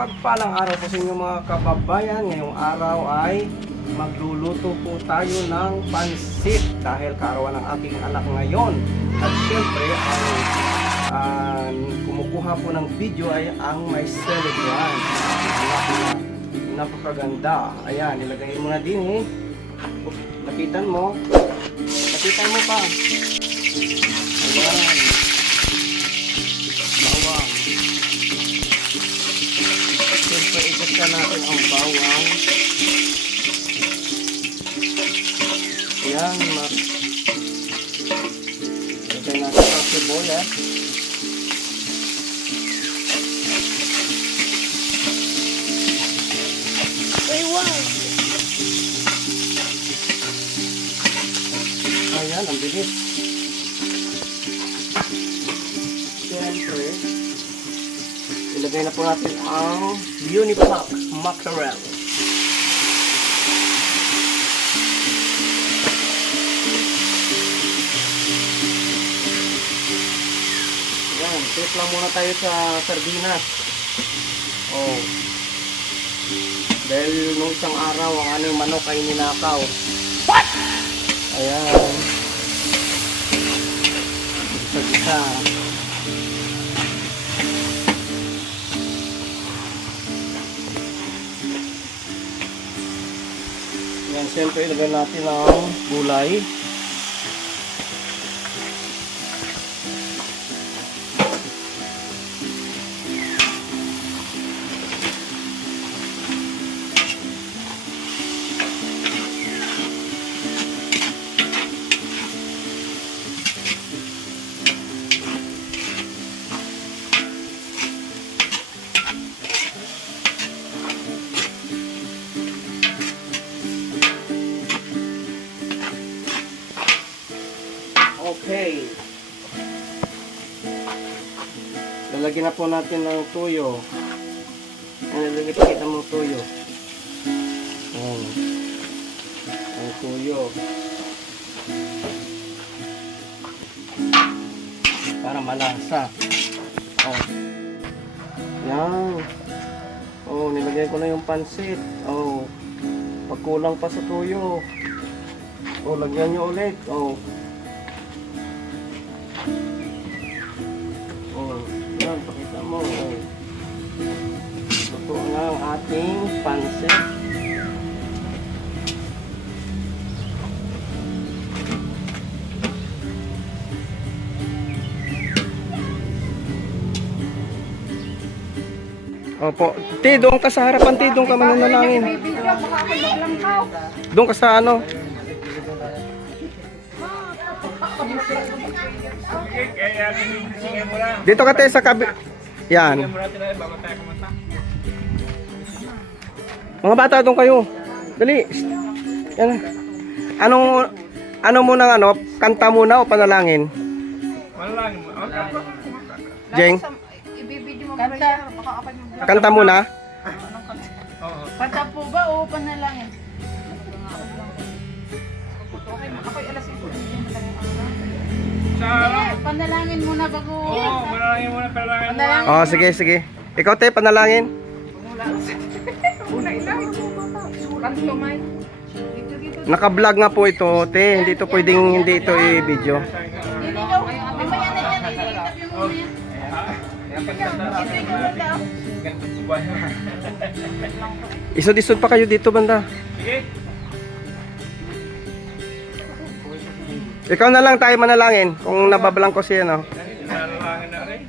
Mapagpalang araw po sa inyo mga kababayan. Ngayong araw ay magluluto po tayo ng pansit dahil kaarawan ng ating anak ngayon. At syempre ang kumukuha po ng video ay ang may celebrant. Napakaganda. Ayan, nilagay mo na din eh. Lapitan mo. Lapitan mo pa. Ayan. Bawang. Siyempre, ikot natin ang bawang. Ayan. Lagay natin ang sibuyas. Ayan, ang bilis. Siyempre, ilagay na po natin ang Unipack mackerel. Ayan, tip lang muna tayo sa sardinas. Oh. Dahil nung isang araw, ang anong manok ay ninakaw. What? Ayan. Isa-isa. Ayan, siyempre ilagay natin ang gulay. Okay. Lalagyan na po natin ng tuyo. Lalagyan mo tuyo. Ayan. Ang tuyo. Para malasa. Oh. Yan. Oh, nilagay ko na yung pansit. Oh. Pag kulang pa sa tuyo. Oh, lagyan nyo ulit. Oh. Yan, pakita mo. Luto na ang ating pansit. Opo. Te, doon ka sa harapan, te. Doon ka mananalangin. Doon ka sa ano? Dito ka tayo sa yan. Mga bata, doon kayo. Dali. Yan. Ano muna ano? Kanta muna o panalangin? Panalangin mo. Jeng? Kanta muna? Kanta po ba o panalangin? Ako'y alas 5. Panalangin muna bago. Oo, panalangin muna, panalangin muna. Oh, sige, sige. Ikaw te, panalangin. Una ilay. Kanto may. Naka-vlog nga po ito, te. Hindi ito pwedeng hindi ito i-video. Hindi daw. Mamaya na yan. I-interview mo yan. Isod-isod pa kayo dito, banda. Sige. Ikaw na lang tayo manalangin kung nababalang ko siya, no? Panalangin na rin.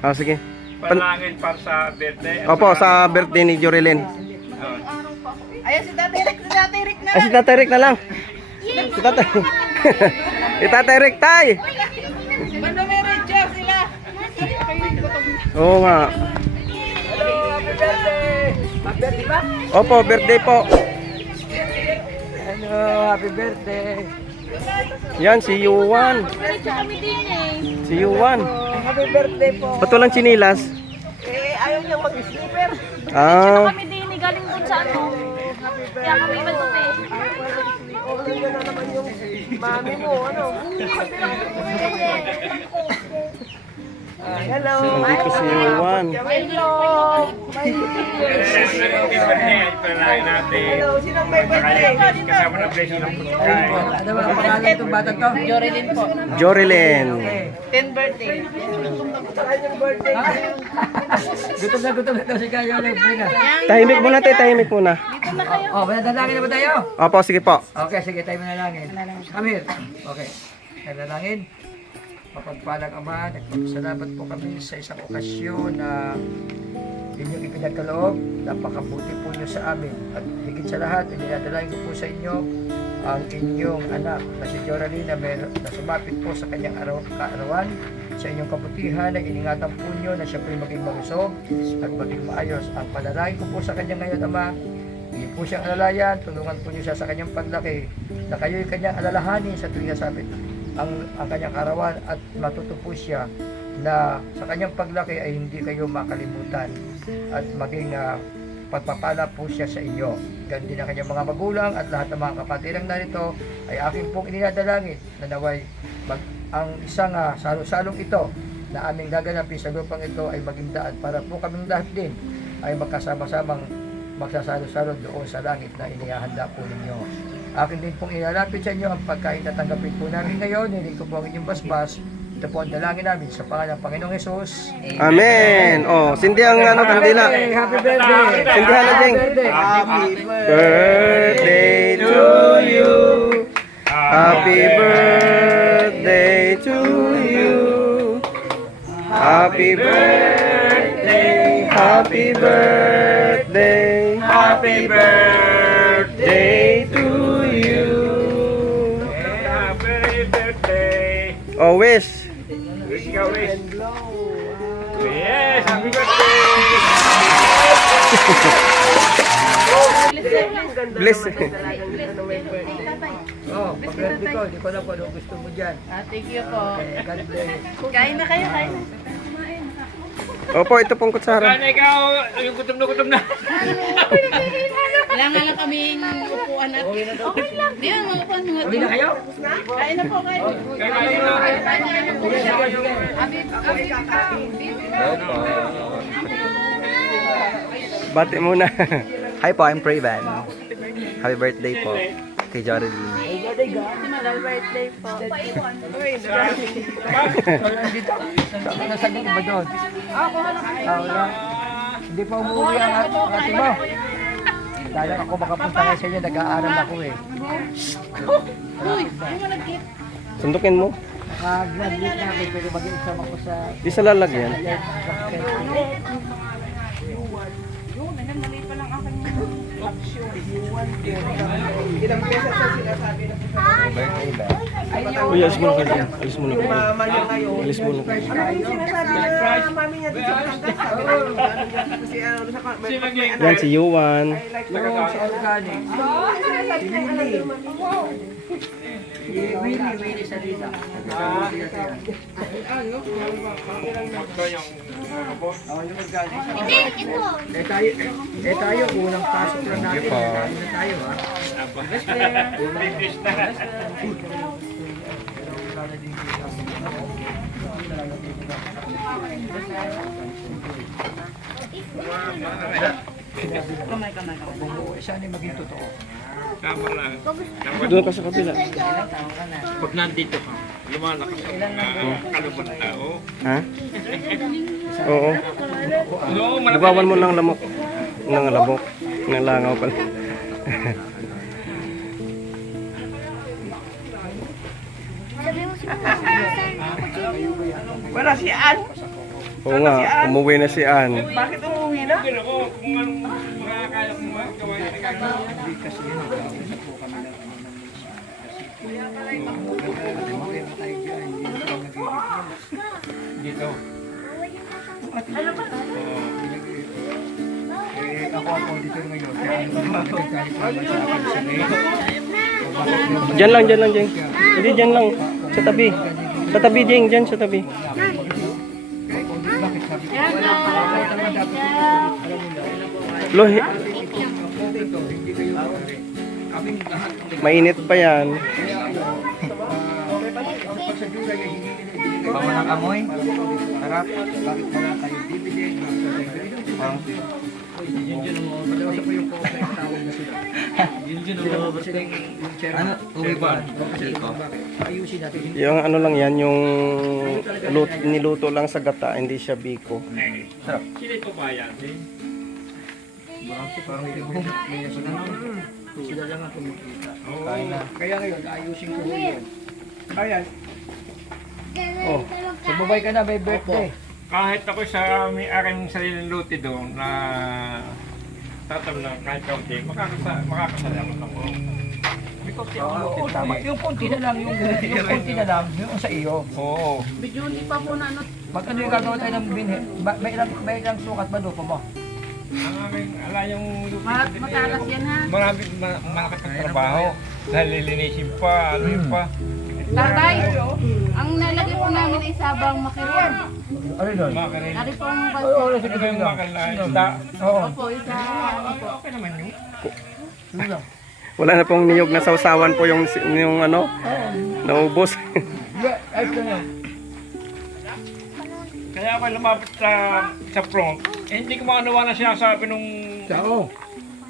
Oh, sige. Panalangin para sa birthday. Opo, sa birthday ni Jorilyn. Ayan si Tatay Rick. Si Tatay Rick na. Ay, si Tatay Rick na lang. Si Tatay. Si Tatay Rick, tay. Banda may radyo sila. Oo nga. Hello, happy birthday. Happy birthday ba? Opo, birthday po. Hello, happy birthday. Yan, si Yuan. Kami din eh. Si Yuan. Happy birthday po. Ba't walang chinilas? Ayaw niyang mag-slipper. Ah, Kami din ni galing dun sa ano. Kaya kami magtupi. Ulo niya na naman yung mami mo, ano? Hello. Nandito si Yuan. Hello. Panalangin natin. Hello, sinong may birthday? Kasama na blessing ng pagkain. Ano ba ang pangalan itong bata to? Jorilyn po. Jorilyn. 10 birthday. Kanyang birthday. Gutom na daw si Kayo. Tahimik muna tayo, tahimik muna. Oh, manadalangin na ba tayo? Opo, sige po. Okay, sige tayo manalangin. Come here. Okay. Manalangin. Mapagpalang Ama, nagpapasalamat po kami sa isang okasyon na inyong ipinagkaloob. Napakabuti po niyo sa amin. At higit sa lahat, iniladalangin ko po sa inyo ang inyong anak na si Joraline na sumapit po sa kanyang kaarawan. Sa inyong kabutihan na iningatan po niyo na siya po maging malusog at maging maayos. Ang panalangin ko po sa kanya ngayon, Ama, hindi po siyang alalayan, tulungan po niyo siya sa kanyang paglaki, na kayo'y kanyang alalahanin sa tuwing nasapit ang kanyang karawan at matuto po siya na sa kanyang paglaki ay hindi kayo makalimutan at maging pagpapala po siya sa inyo. Ganun din ang kanyang mga magulang at lahat ng mga kapatirang narito ay aking pong ininadalangin na naway ang isang salo-salong ito na aming gaganapin sa grupang ito ay maging daan para po kaming lahat din ay magkasama-samang magsasalo-salo doon sa langit na inihahanda po ninyo. Akin din pong ilalapit sa inyo ang pagkain na tanggapin po namin ngayon. Hindi ko po ang inyong basbas. Ito po ang dalangin namin sa pangalan ng Panginoong Hesus. Amen. Oh, sindi ang kandila. Happy birthday! Sindihan na, Jeng. Happy Birthday to you. Happy birthday to you. Happy birthday. Happy birthday. Happy birthday to you. Happy birthday. Oh, wish. Wish ka, wish. Yes, happy birthday. Bless. Oh, pag-birthday ko, hindi ko alam kung ano gusto mo dyan. Thank you po. Okay, God bless. Kain na kayo, kain na. Opo, ito pong kutsara. Kaya ikaw, yung gutom na. Kailangan lang kaming upuan at... Okay lang. Di yan, mga upuan. Mga Uwi na kayo? Kain na po, kain. Kaya kayo na. Bati muna. Hi po, I'm Prayvan. Happy birthday po kay Joraline. Happy birthday po. Nasagot ba doon? Wala. Hindi pa umuwi ang ate mo. Dahil ako makapunta kayo sa inyo, nag-aaral ako eh. Uy, ay mo nag-gift. Sundukin mo. Naka-graduate na ako pero mag-exam ako sa... Di sa lalagyan. Ilang beses na sinasabi na Uy, alis mo na kayo. Alis mo na kayo. mama niya kayo. Alis mo na kayo. Sinasabi na mami niya dito sa kantas. Kasi Yan si Yuan. sa organic. Si Willie sa Lisa. Yung organic. Tayo, unang pasok lang natin. Kain na tayo, ha? Sana maging totoo. Tama lang. Doon ka sa kabila. Pag nandito ka, lumalakas ang kalubang tao. Ha? Oo. No, Lubawan mo ng lamok. Ng labok. Ng langaw pala. Wala si Ann. Oo nga, umuwi na si Ann. Bakit umuwi na? Pero kung anong makakaya mo magawa niya na gagawin. Hindi kasi yun, nag-ausap po kami ng Dito. ako ang auditor ngayon. Kaya ano ba Diyan lang, Jeng. Hindi, diyan lang. Sa tabi. Sa tabi, Jeng. Diyan, sa tabi. Loh, mainit pa yan. sa July, hindi Bawa ng amoy. Sarap. Bakit wala tayong dividend? Ano? Uwi ba? Ayusin natin. Yung ano lang yan, yung niluto lang sa gata, hindi siya biko. Sarap. Sino ito ba yan? Parang sila lang ang kumikita. Kaya na. Kaya ngayon, ayusin ko yun. Kaya, oh, sumabay ka na, may birthday. Kahit ako sa may aking sariling lote doon na tatam na kahit kaunti, makakasalamat ako. May kaunti ako lote. Oo, tama. Yung konti na lang, yung konti na lang, yung sa iyo. Oo. Medyo hindi pa po na ano. Pag ano yung gagawin tayo ng binhi, may ilang sukat ba doon mo? Ang aming, ala yung lote. Matalas yan ha. Maraming malakas ang trabaho. Nalilinisin pa, ano yun pa. Tatay, ang nalagay po namin ay sabang makirin. Ano doon? Makarin. Dari po ang Oo, oo, Ano sige, ba yung sige. makal na isda? Oo. Opo, isa. Opo. Okay naman yun. Sige lang. Wala na pong niyog na sausawan po yung ano, naubos. Hindi, ayos lang yan. Kaya ako lumapit sa front, hindi ko maunawa na sinasabi nung... Oo.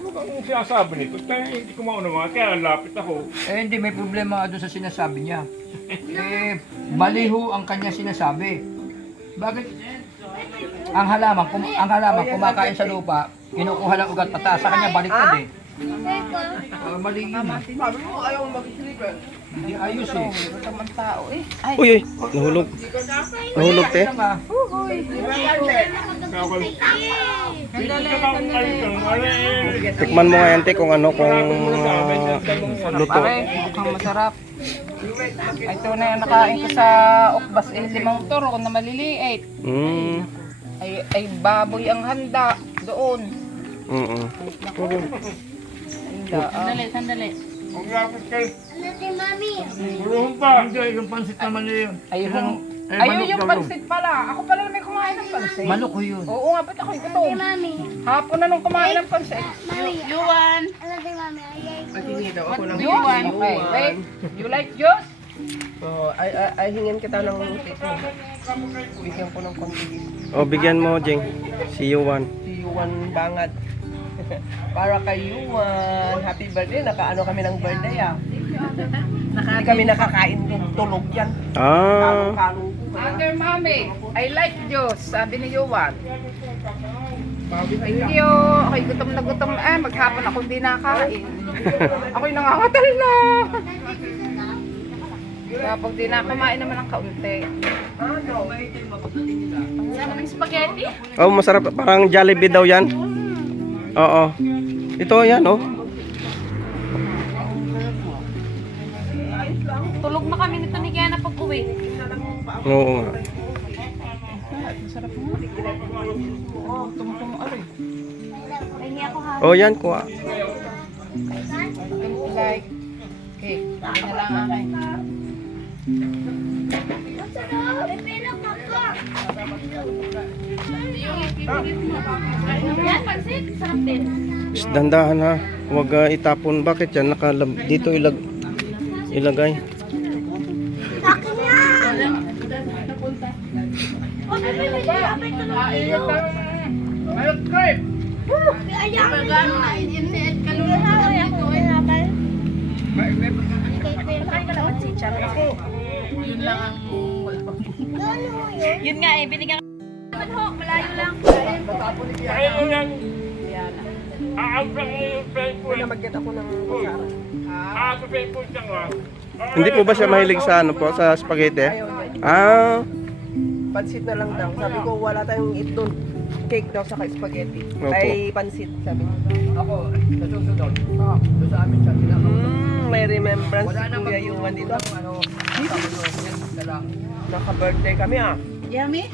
Ano ba yung sinasabi nito? Kaya hindi ko maunawa, kaya lapit ako. Eh hindi, may problema doon sa sinasabi niya. Eh, maliho ang kanya sinasabi. Bakit? Ang halaman kumakain sa lupa, kinukuha lang ugat pataas. Sa kanya baliktad eh. Mali yun. Sabi mo, ayaw mag-sleeper. Hindi ayos eh. Tamang tao eh. Ay, Uy, uy, nahulog. Nahulog, te. Lang, ah. Tikman mo nga yan, te, kung ano, kung luto. pare, mukhang masarap. Ito na yung nakain ko sa Okbas eh, 5 toro na maliliit. Mm. Ay baboy ang handa doon. Mm. Handa. Sandali, sandali. Kung lapit kayo, gulong pa. Hindi, yung pansit naman yun. Ayun, Eh, ayun manok yung daw yun. pansit pala. Ako pala na may kumain ng pansit. Manok ko yun. Oo nga, ba't ako'y gutom? Hapon na nung kumain ng pansit. Yuan. Matingi daw ako ng Yuan. Okay, wait. You like juice? So, ay hingin kita ng cake mo. Bigyan ko ng konti. O, bigyan mo, Jing. Si Yuan. Si Yuan Bangad. Para kay Yuan. Happy birthday. Nakaano kami ng birthday ah. Hindi kami nakakain ng tulog yan. Ah. Kalong-kalong. Mother, mommy, I like juice. Sabi ni Yuan. Thank you. Ako'y gutom na gutom. Maghapon ako hindi nakain. Ako'y nangangatal na. Kapag di nakamain naman ng kaunti. Sana ng spaghetti. Oh, masarap. Parang Jollibee daw yan. Oo. Ito, yan, oh. Tulog na kami nito ni Kiana pag uwi. Oo nga. Pahingi ako ha. Oh, yan, kuha. Like cake. Hindi na lang akin. Yan, pansit. Sarap din. Shh, dandahan ha. Huwag itapon. Bakit yan? Dito ilagay. Milk cream! Gano'n na hindi at kaluluwa ako ay hapal. Kain ka lang at chichar. Yun lang ang... Yun nga eh, binigyan ka naman ho, malayo lang. Kaya mo yan. Aabang mo yung Facebook. Namagyan ako ng kusara. Sa Facebook siya nga. Hindi po ba siya mahilig sa ano po, sa spaghetti? Ah. Pansit na lang daw. Sabi ko wala tayong eat doon. Cake daw saka spaghetti. Opo. Ay pansit sabi niya. Ako, sa susunod. Doon sa amin siya ginagawa. May remembrance Wala si na Kuya Yuan dito. ano, sabi ko, yan na lang. Naka-birthday kami ah. Yummy?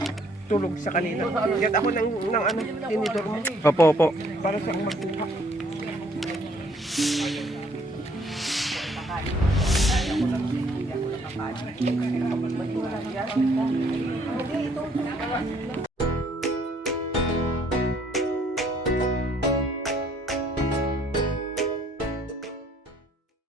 Tulog sa kanina. Get ako ng ano, tinidor mo. Opo, opo. Para siyang magbuka.